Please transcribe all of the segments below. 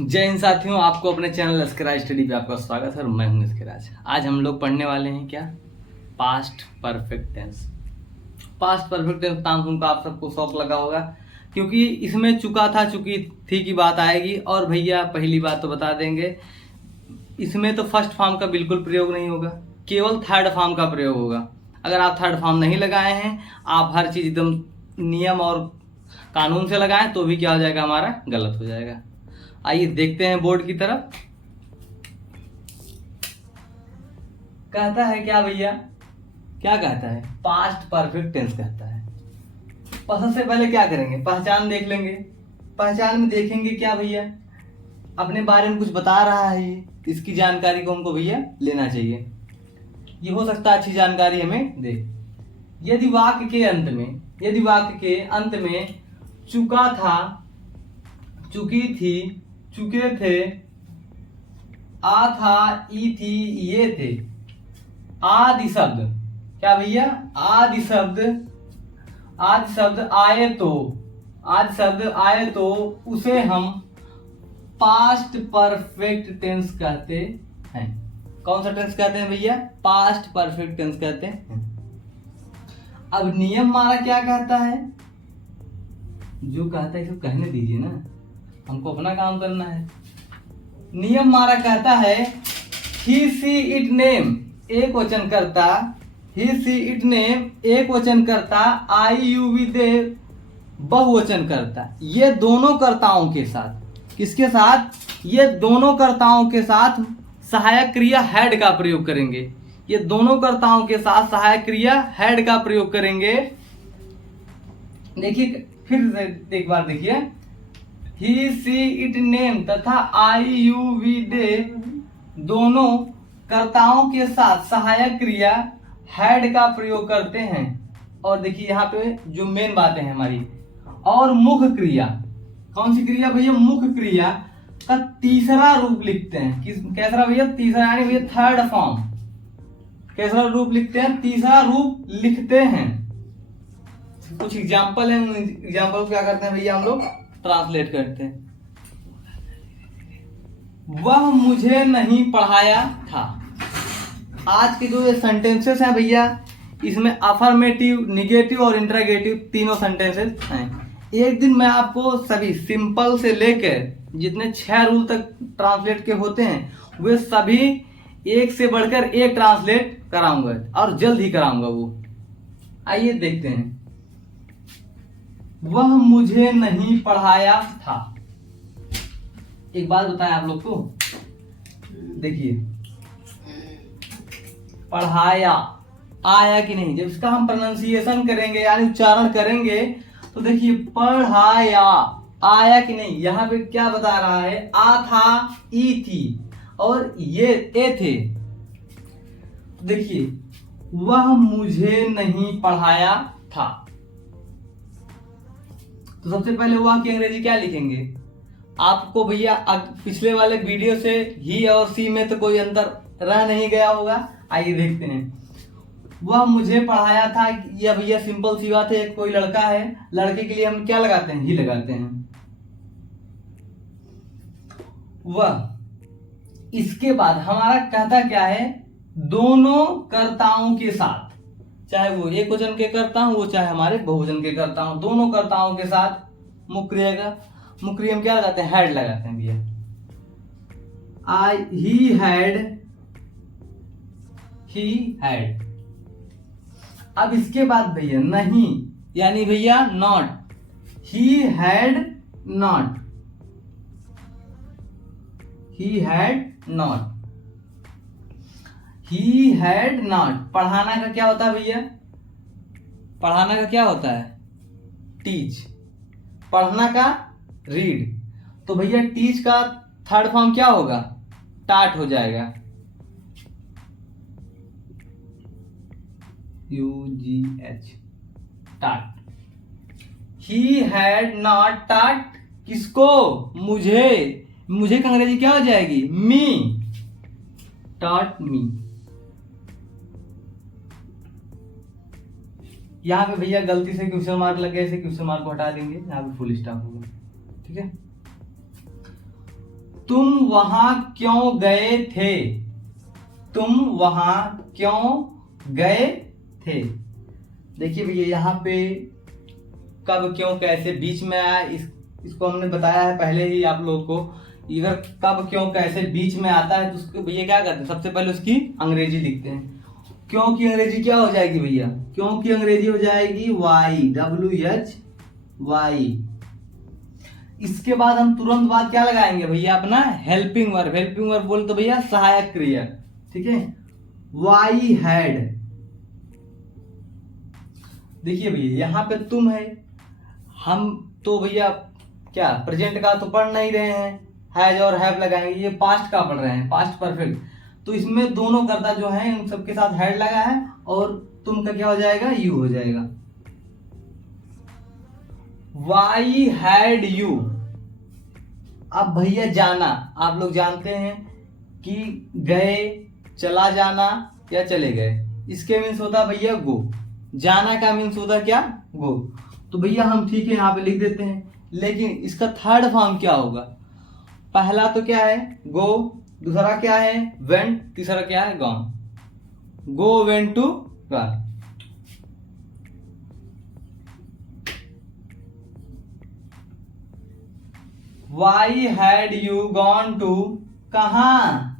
जय हिंद साथियों, आपको अपने चैनल लश्कराज स्टडी पे आपका स्वागत है और मैं हूं लश्कराज। आज हम लोग पढ़ने वाले हैं क्या, past perfect tense. Past perfect tense नाम सुनकर आप सबको शौक लगा होगा, क्योंकि इसमें चुका था चुकी थी की बात आएगी। और भैया पहली बात तो बता देंगे, इसमें तो फर्स्ट फॉर्म का बिल्कुल प्रयोग नहीं होगा, केवल थर्ड फॉर्म का प्रयोग होगा। अगर आप थर्ड फॉर्म नहीं लगाए हैं, आप हर चीज़ एकदम नियम और कानून से लगाएं तो भी क्या हो जाएगा, हमारा गलत हो जाएगा। आइए देखते हैं बोर्ड की तरफ। कहता है क्या भैया, क्या कहता है, पास्ट परफेक्ट टेंस कहता है। सबसे पहले क्या करेंगे, पहचान देख लेंगे। पहचान में देखेंगे क्या भैया, अपने बारे में कुछ बता रहा है ये, इसकी जानकारी को हमको भैया लेना चाहिए। ये हो सकता है अच्छी जानकारी हमें दे। यदि वाक्य के अंत में चुका था, चुकी थी, चुके थे, आ था, ई थी, ये थे, आदि शब्द क्या भैया, आदि शब्द आए तो उसे हम पास्ट परफेक्ट टेंस कहते हैं। कौन सा टेंस कहते हैं भैया, पास्ट परफेक्ट टेंस कहते हैं। अब नियम हमारा क्या कहता है, जो कहता है इसको कहने दीजिए ना, हमको अपना काम करना है। नियम हमारा कहता है ही सी इट नेम एक वचन करता, ही सी इट नेम एक वचन करता, आई यू वी दे बहुवचन करता। ये दोनों कर्ताओं के साथ, किसके साथ, ये दोनों कर्ताओं के साथ सहायक क्रिया हैड का प्रयोग करेंगे। ये दोनों कर्ताओं के साथ सहायक क्रिया हैड का प्रयोग करेंगे। देखिए फिर एक बार देखिए, ही सी इट नेम तथा आई यू वी दे दोनों कर्ताओं के साथ सहायक क्रिया हैड का प्रयोग करते हैं। और देखिए यहाँ पे जो मेन बातें हैं हमारी, और मुख्य क्रिया, कौन सी क्रिया भैया, मुख्य क्रिया का तीसरा रूप लिखते हैं। कैसा भैया, तीसरा, यानी भैया थर्ड फॉर्म। कैसा रूप लिखते हैं, तीसरा रूप लिखते हैं। कुछ एग्जाम्पल है, एग्जाम्पल क्या करते हैं भैया, हम लोग ट्रांसलेट करते हैं। वह मुझे नहीं पढ़ाया था। आज के जो ये सेंटेंसेस हैं भैया, इसमें अफर्मेटिव, निगेटिव और इंटरोगेटिव तीनों सेंटेंसेस हैं। एक दिन मैं आपको सभी सिंपल से लेकर जितने 6 रूल तक ट्रांसलेट के होते हैं, वे सभी एक से बढ़कर एक ट्रांसलेट कराऊंगा और जल्द ही कराऊंगा वो। आइए देखते हैं। वह मुझे नहीं पढ़ाया था। एक बात बताएं आप लोग को, देखिए पढ़ाया आया कि नहीं, जब इसका हम प्रोनाउंसिएशन करेंगे यानी उच्चारण करेंगे तो देखिए पढ़ाया आया कि नहीं। यहाँ पे क्या बता रहा है, आ था, ई थी और ये ए थे। देखिए वह मुझे नहीं पढ़ाया था, तो सबसे पहले वह की अंग्रेजी क्या लिखेंगे। आपको भैया पिछले वाले वीडियो से ही और सी में तो कोई अंतर रह नहीं गया होगा। आइए देखते हैं। वह मुझे पढ़ाया था, यह भैया सिंपल सी बात है, कोई लड़का है, लड़के के लिए हम क्या लगाते हैं, ही लगाते हैं। वह, इसके बाद हमारा कहता क्या है, दोनों कर्ताओं के साथ, चाहे वो एक वचन के कर्ता हूं, वो चाहे हमारे बहुवचन के कर्ता हूं, दोनों कर्ताओं के साथ मुख्य क्रिया का, मुख्य क्रिया में क्या लगाते हैं, हैड लगाते हैं भैया। He had. अब इसके बाद भैया नहीं, यानी भैया not, he had not, he had not. पढ़ाना का क्या होता है भैया, पढ़ाना का क्या होता है, टीच। पढ़ना का रीड। तो भैया टीच का थर्ड फॉर्म क्या होगा, टाट हो जाएगा, UGH, टाट। ही हैड नॉट टाट किसको, मुझे। मुझे का अंग्रेजी क्या हो जाएगी, मी, टॉट मी। यहाँ पे भैया गलती से क्वेश्चन मार्क लग गया, इसे क्वेश्चन मार्क को हटा देंगे, यहाँ पे फुल स्टॉप होगा, ठीक है। तुम वहां क्यों गए थे, तुम वहां क्यों गए थे। देखिए भैया यहाँ पे कब क्यों कैसे बीच में आया, इसको हमने बताया है पहले ही आप लोगों को। अगर कब क्यों कैसे बीच में आता है तो उसको भैया क्या करते हैं, सबसे पहले उसकी अंग्रेजी लिखते हैं। क्यों की अंग्रेजी क्या हो जाएगी भैया, क्यों की अंग्रेजी हो जाएगी WHY। इसके बाद हम तुरंत बाद क्या लगाएंगे भैया, अपना हेल्पिंग वर्ब। हेल्पिंग वर्ब बोल तो भैया सहायक क्रिया, ठीक है। वाई हैड, देखिए भैया यहाँ पे तुम है, हम तो भैया क्या प्रेजेंट का तो पढ़ नहीं रहे हैं, हैज और हैव लगाएंगे। ये पास्ट का पढ़ रहे हैं, पास्ट परफेक्ट, तो इसमें दोनों कर्ता जो है उन सबके साथ हैड लगा है और तुम का क्या हो जाएगा, यू हो जाएगा। Why had you. अब भैया जाना, आप लोग जानते हैं कि गए, चला जाना या चले गए, इसके मीन्स होता है भैया गो। जाना का मीन्स होता है क्या, गो। तो भैया हम ठीक है यहाँ पे लिख देते हैं, लेकिन इसका थर्ड फॉर्म क्या होगा। पहला तो क्या है गो, दूसरा क्या है वेंट, तीसरा क्या है gone. Go went to gone. Why had you gone to, कहाँ,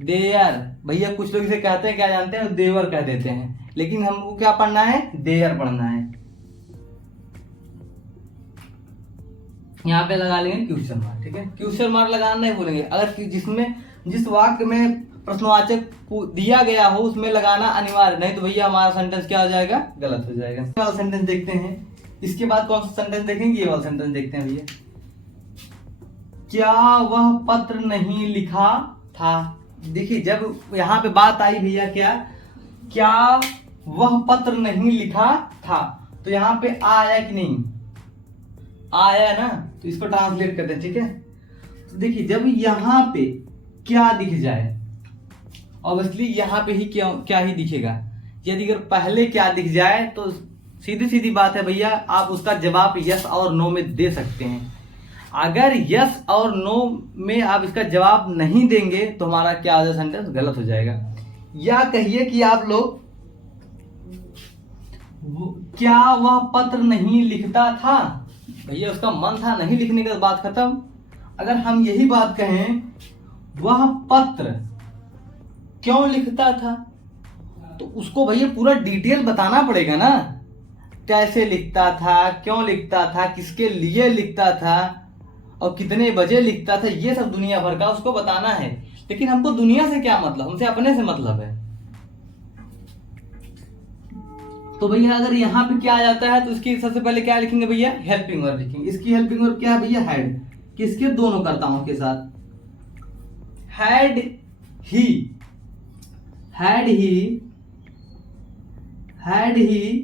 देयर। भैया कुछ लोग इसे कहते हैं क्या जानते हैं, देवर कह देते हैं, लेकिन हमको क्या पढ़ना है, देयर पढ़ना है। यहाँ पे लगा लेंगे क्वेश्चन मार्क, ठीक है। क्वेश्चन मार्क लगाना नहीं भूलेंगे। अगर जिसमें जिस वाक्य में प्रश्नवाचक दिया गया हो उसमें लगाना अनिवार्य, नहीं तो भैया हमारा सेंटेंस क्या हो जाएगा, गलत हो जाएगा। ये वाला सेंटेंस देखते हैं, इसके बाद कौन सा सेंटेंस देखेंगे, ये वाला सेंटेंस देखते हैं भैया। क्या वह पत्र नहीं लिखा था। देखिए जब यहाँ पे बात आई भैया क्या वह पत्र नहीं लिखा था, तो यहाँ पे आया कि नहीं आया ना, तो इसको ट्रांसलेट करते हैं, ठीक है। तो देखिए जब यहाँ पे क्या दिख जाए, ऑब्वियसली यहाँ पे ही क्या ही दिखेगा। यदि अगर पहले क्या दिख जाए तो सीधी सीधी बात है भैया, आप उसका जवाब यस और नो में दे सकते हैं। अगर यस और नो में आप इसका जवाब नहीं देंगे तो हमारा क्या हो जाएगा, सेंटेंस गलत हो जाएगा। या कहिए कि आप लोग क्या वह पत्र नहीं लिखता था, भैया उसका मन था नहीं लिखने का, बात खत्म। अगर हम यही बात कहें वह पत्र क्यों लिखता था, तो उसको भैया पूरा डिटेल बताना पड़ेगा ना, कैसे लिखता था, क्यों लिखता था, किसके लिए लिखता था और कितने बजे लिखता था, ये सब दुनिया भर का उसको बताना है। लेकिन हमको दुनिया से क्या मतलब, हमसे अपने से मतलब है। तो भैया अगर यहाँ पे क्या आ जाता है तो इसकी सबसे पहले क्या लिखेंगे भैया, हेल्पिंग वर्ब लिखेंगे। इसकी हेल्पिंग वर्ब क्या है भैया, हैड, किसके, दोनों कर्ताओं के साथ। हैड ही,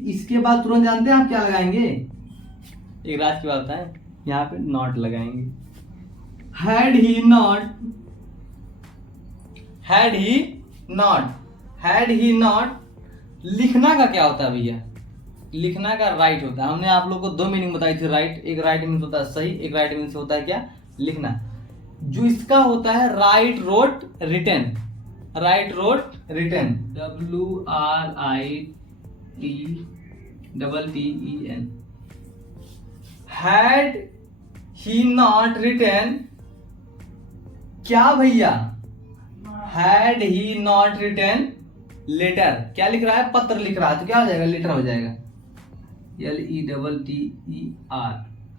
इसके बाद तुरंत जानते हैं आप क्या लगाएंगे, एक राज की बात है, यहाँ पे नॉट लगाएंगे। हैड ही नॉट, लिखना का क्या होता है भैया, लिखना का राइट होता है। हमने आप लोगों को दो मीनिंग बताई थी राइट, एक राइट मीन्स होता है सही, एक राइट मीन्स होता है क्या, लिखना। जो इसका होता है write wrote written, WRITTEN। Had he not written क्या भैया, had he not written letter, क्या लिख रहा है, पत्र लिख रहा है, तो क्या हो जाएगा, लेटर हो जाएगा, LETTER,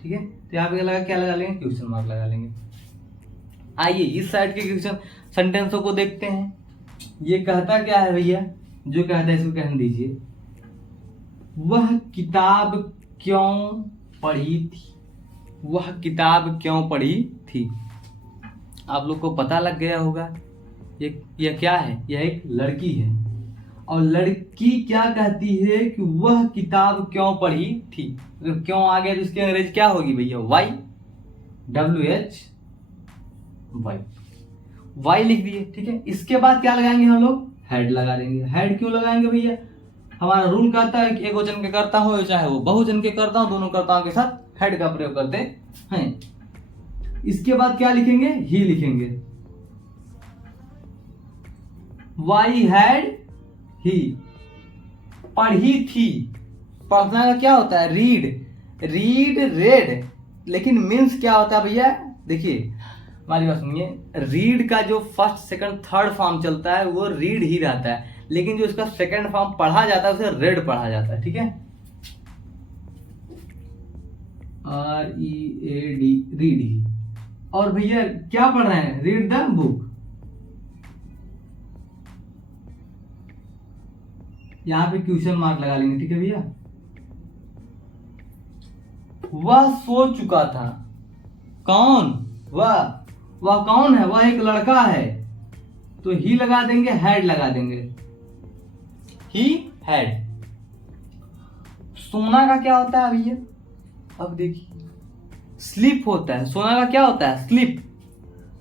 ठीक है। तो यहाँ पे क्या लगा लेंगे, क्वेश्चन मार्क लगा लेंगे। आइए इस साइड के क्वेश्चन सेंटेंसों को देखते हैं। ये कहता क्या है भैया, जो कहता है इसको कहने दीजिए। वह किताब क्यों पढ़ी थी, वह किताब क्यों पढ़ी थी। आप लोग को पता लग गया होगा यह क्या है, यह एक लड़की है और लड़की क्या कहती है कि वह किताब क्यों पढ़ी थी। तो क्यों आ गया तो इसकी अंग्रेजी क्या होगी भैया, वाई लिख दिए, ठीक है। इसके बाद क्या लगाएंगे हम लोग, हेड लगा देंगे। हेड क्यों लगाएंगे भैया, हमारा रूल कहता है कि एक वचन के कर्ता हो चाहे वो बहुवचन के कर्ता हो, दोनों कर्ताओं के साथ हेड का प्रयोग करते हैं। इसके बाद क्या लिखेंगे, ही लिखेंगे। वाई हैड ही, पढ़ी थी। पढ़ना का क्या होता है, रीड, रीड रेड, लेकिन मीन्स क्या होता है भैया, देखिए हमारी बात सुनिए, रीड का जो फर्स्ट सेकंड थर्ड फॉर्म चलता है वो रीड ही रहता है, लेकिन जो इसका सेकंड फॉर्म पढ़ा जाता है उसे रेड पढ़ा जाता है, ठीक है, READ, रीड ही। और भैया क्या पढ़ रहे हैं, रीड द बुक। यहां पे क्वेश्चन मार्क लगा लेंगे, ठीक है भैया। वह सो चुका था, कौन, वह कौन है, वह एक लड़का है, तो ही लगा देंगे, हैड लगा देंगे, ही हैड। सोना का क्या होता है भैया, अब देखिए, स्लीप होता है, सोना का क्या होता है, स्लीप,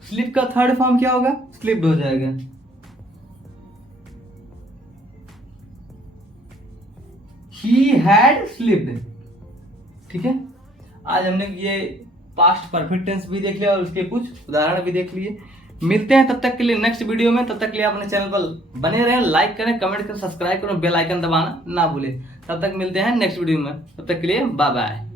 स्लीप का थर्ड फॉर्म क्या होगा, स्लीप हो जाएगा। ही हैड स्लीप्ड, ठीक है। आज हमने ये पास्ट परफेक्ट टेंस भी देख लिया और उसके कुछ उदाहरण भी देख लिए। मिलते हैं तब तक के लिए नेक्स्ट वीडियो में, तब तक के लिए अपने चैनल पर बने रहें, लाइक करें, कमेंट करें, सब्सक्राइब करें, बेल आइकन दबाना ना भूलें। तब तक मिलते हैं नेक्स्ट वीडियो में, तब तक के लिए बाय बाय।